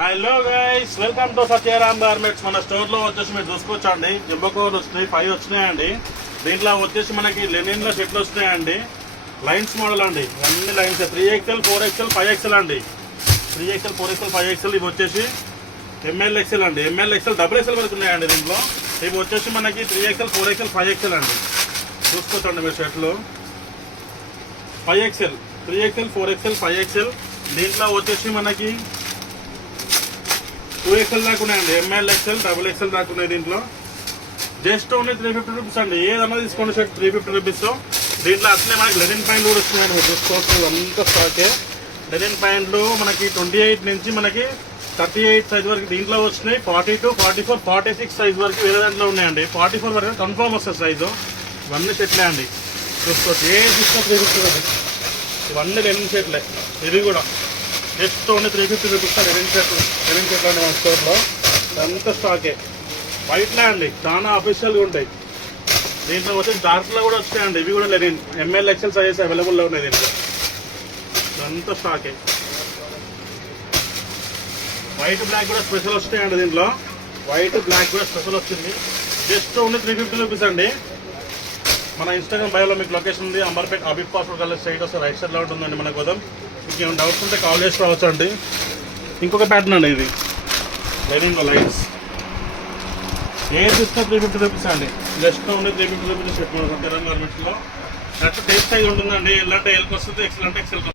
Hello guys, welcome to Satyaram garments. మన store లో వచ్చేసి మీరు చూసుకోవచ్చండి, జంబో కవర్ వచ్చినాయి, 5 వచ్చినాయండి. దీంట్లో వచ్చేసి మనకి లెనిన్ లో సెట్లు వస్తున్నాయండి. లైన్స్ మోడల్ అండి, అన్ని లైన్స్ 3XL 4XL 5XL అండి. 3XL 4XL 5XL ఇవి వచ్చేసి MLXL అండి. MLXL XXL వరకు ఉన్నాయండి. దీంట్లో ఇవి వచ్చేసి మనకి 3XL 4XL 5XL అండి. చూసుకోవచ్చండి మీరు షర్ట్లు 5XL 3XL 4XL 5XL. దీంట్లో వచ్చేసి మనకి 2XL దాకా ఉన్నాయండి. MLXL XXL దాకా ఉన్నాయి. దీంట్లో జస్ట్ ఓన్లీ 350 రూపీస్ అండి. ఏదన్నా తీసుకోండి షర్ట్ 350 రూపీస్. దీంట్లో అట్లనే మనకి లెనిన్ ప్యాంట్లు కూడా వస్తున్నాయండి. మీరు చూసుకోవచ్చు, అంతా స్టాకే. లెనిన్ ప్యాంట్లు మనకి 28 నుంచి మనకి 38 సైజ్ వరకు దీంట్లో వచ్చినాయి. 42, 44, 46 సైజ్ వరకు వేరే దాంట్లో ఉన్నాయండి. 44 వరకు కన్ఫర్మ్ వస్తుంది సైజు. ఇవన్నీ షర్ట్లే అండి, చూసుకోవచ్చు. ఏ తీసుకో 350 రూపీస్. ఇవన్నీ లెనిన్ షర్ట్లే. ఇవి కూడా జస్ట్ ఓన్లీ 350 రూపీస్ లెనిన్ షర్ట్లు అండి మన స్టోర్లో. అంత స్టాకే వైట్లే అండి, చాలా అఫీషియల్గా ఉంటాయి. దీంట్లో వచ్చి డార్క్లో కూడా వస్తాయండి. ఇవి కూడా లెనిన్ MLXL సైజెస్ అవైలబుల్లో ఉన్నాయి దీంట్లో. అంత స్టాకే. వైట్ బ్లాక్ కూడా స్పెషల్ వస్తాయండి. దీంట్లో వైట్ బ్లాక్ కూడా స్పెషల్ వచ్చింది. జస్ట్ ఓన్లీ 350 రూపీస్ అండి. మన ఇన్స్టాగ్రామ్ బయోలో మీకు లొకేషన్ ఉంది. Amberpet abide passport college side వస్తే రైట్ సైడ్లో ఉంటుందండి మన గోదాం. మీకు ఏమైనా డౌట్స్ ఉంటే కాల్ చేసి రావచ్చు అండి. ఇంకొక ప్యాటర్న్ అండి, ఇది లెనిన్లో లైన్స్. ఏది తీసుకున్నా 350 రూపీస్ అండి. జస్ట్ ఓన్లీ 350 రూపీస్ పెట్టుకోండి సత్యారామ్ గార్మెంట్స్లో. నెక్స్ట్ టేస్ట్ సైజ్ ఉంటుందండి. ఎల్ అంటే ఎల్కి వస్తుంది, XL అంటే XL.